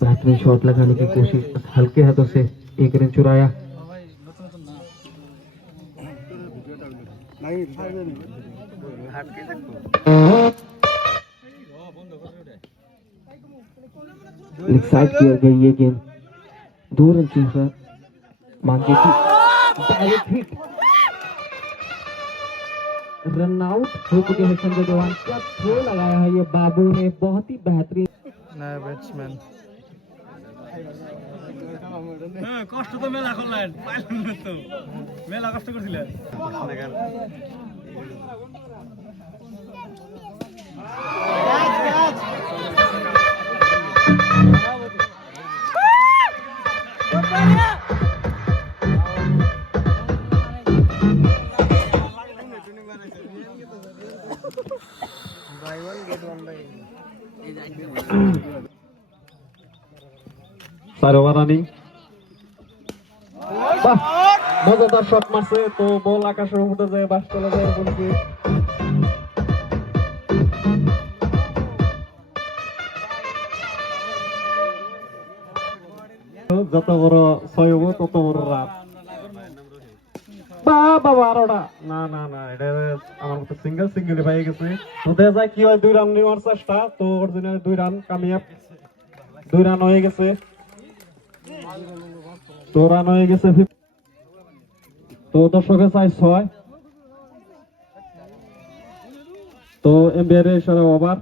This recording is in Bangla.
बेहतरीन शॉट लगाने की कोशिश, हल्के हाथों से एक रन चुराया। लेग साइड किया गया ये गेंद, 2 रन की मांग की थी। डायरेक्ट हिट, रन आउट हो चुके हैं संजय देवान। क्या थ्रो लगाया है ये बाबू ने, बहुत ही बेहतरीन। नया बैट्समैन কষ্ট তো মেলা করলেন, পাইলেন না তো, মেলা কষ্ট করছিলেন। রানিং, মজাদার শট মারছে তো, বল আকাশের উপরে যায়, বাস চলে যায় বলছি। যত বড় 6 হবো তত বড় রান। বাবা 12টা, না না না, এটা আমার মতো সিঙ্গেল পাই গেছে। তো দেখা যায় কি হয়, 2 রান নেওয়ার চেষ্টা, তো অরিজিনাল 2 রান কামিয়াব, 2 রান হয়ে গেছে। তো রান হয়ে গেছে, তো দর্শকে চাই 6। তো এমবিআর এর ইশারা ওভার।